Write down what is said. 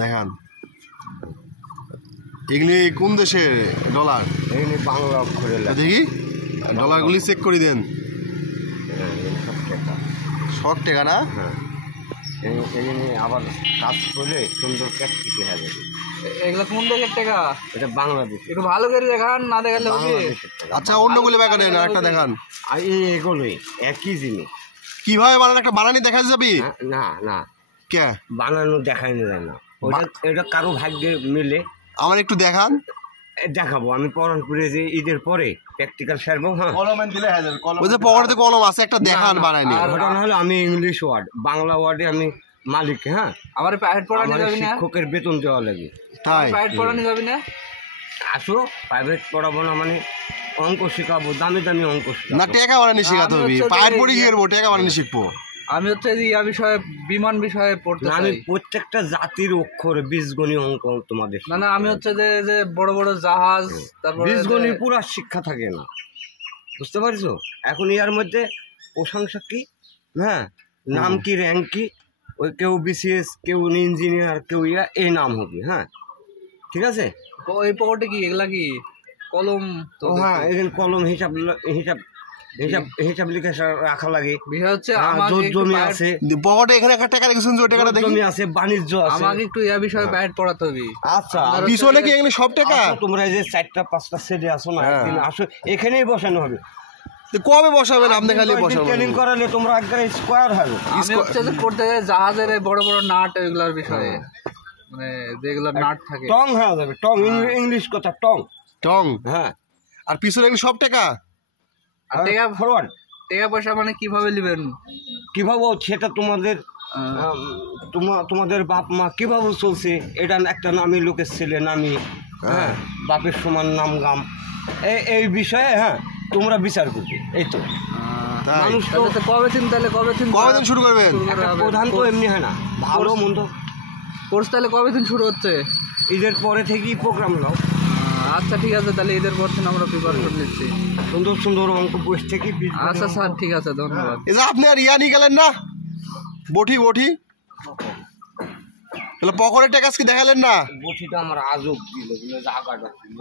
দেখান এগুলি কোন দেশের ডলার? বাংলা অক্ষরে দেখি ডলারগুলি চেক করে দেন। 100 টাকা না? আবার কাজ করে সুন্দর প্র্যাকটিসে হবে। এগুলো কোন দেশের টাকা? এটা বাংলাদেশ। একটু ভালো করে দেখান, না দেখালে হবে। আচ্ছা অন্যগুলো ব্যাগ দেন, একটা দেখান। এগুলোই একই জিনিস। কিভাবে বানান একটা বানানি দেখা যাবে? না না, কে বানানো দেখাই যায় না, এটা কারো ভাগ্যে মিলে। আমার একটু দেখান। দেখাবো আমি পরনপুরে যে ঈদের পরে প্র্যাকটিক্যাল সারবো। হ্যাঁ, ওই যে পকেটে কলম আছে একটা দেখান বানানি। ঘটনা হলো আমি ইংলিশ ওয়ার্ড, বাংলা ওয়ার্ডে আমি মালিক। হ্যাঁ, আমার প্রাইভেট পড়ানো যাবে না? শিক্ষকের বেতন দেওয়া লাগে। তাই প্রাইভেট পড়ানো যাবে না? আসো, প্রাইভেট পড়াবো না মানে অঙ্ক শেখাবো, দামি দামি অঙ্ক না, টাকা বানানি শেখাতে হবে। পায়ের পড়ে গিয়ে টাকা বানানি শিখবো। আমি হচ্ছে ইয়া বিষয়ে, বিমান বিষয়ে পড়তে চাই। আমি প্রত্যেকটা জাতির অক্ষর বীজগণি অঙ্ক তোমাদের। না না, আমি হচ্ছে যে বড় বড় জাহাজ, তারপর বীজগণি পুরা শিক্ষা থাকে না, বুঝতে পারছো? এখন ইয়ার মধ্যে প্রশংসা কি, হ্যাঁ, নাম কি, র্যাঙ্ক কি, ওই কেউ বিসিএস, কেউ ইঞ্জিনিয়ার, কেউ ইয়া, এই নাম হবে। হ্যাঁ, ঠিক আছে। ওই পকেটে কি এগুলা কি কলম? তো হ্যাঁ, এখানে কলম হিসাব হিসাব হিসাব হিসাব লিখে রাখা লাগে। বিষয় হচ্ছে জমি আছে পকেটে, এখানে একটা টাকা রেখেছেন, ওই টাকাটা দেখি। জমি আছে, বাণিজ্য আছে। আমাকে একটু এই বিষয়ে প্রাইভেট পড়াতে হবে। আচ্ছা, পিছনে কি এগুলো সব টাকা? তোমরা এই যে 4টা-5টা সেটে আসো না, একদিন আসো, এখানেই বসানো হবে। কবে বসাবেন আপনি? খালি বসাবেন, ট্রেনিং করালে তোমরা একবারে স্কয়ার হবে। আমি হচ্ছে যে পড়তে যাই জাহাজের বড় বড় নাট, এগুলোর বিষয়ে, মানে যেগুলো নাট থাকে। টং হয়ে যাবে, টং, ইংলিশ কথা, টং টং। হ্যাঁ, আর পিছনে এগুলো সব টাকা? আর টাকা ফরওয়ার্ড, টাকা পয়সা মানে কিভাবে নেবেন? কিভাবে সেটা তোমাদের তোমাদের বাপ মা কিভাবে চলছে, এটা একটা নামি লোকের ছেলে নামি, হ্যাঁ, বাপের সমান নাম গাম, এই বিষয়ে হ্যাঁ তোমরা বিচার করবে। এই তো মানুষ তো কবে দিন শুরু করবেন? প্রধান তো এমনি হয় না, ভালো মন্দ কোর্স তাহলে কবে দিন শুরু হচ্ছে? ঈদের পরে থেকেই প্রোগ্রাম নাও। আচ্ছা ঠিক আছে, তাহলে ঈদের পর থেকে আমরা প্রিপারেশন নিচ্ছি। সুন্দর সুন্দর অঙ্ক বসে থেকে। আচ্ছা স্যার, ঠিক আছে, ধন্যবাদ। আপনি আর ইয়া নিয়ে গেলেন না, বটি তাহলে পকেটের টাকা কি দেখালেন না? বটিটা আমার আজব দিল, জায়গাটা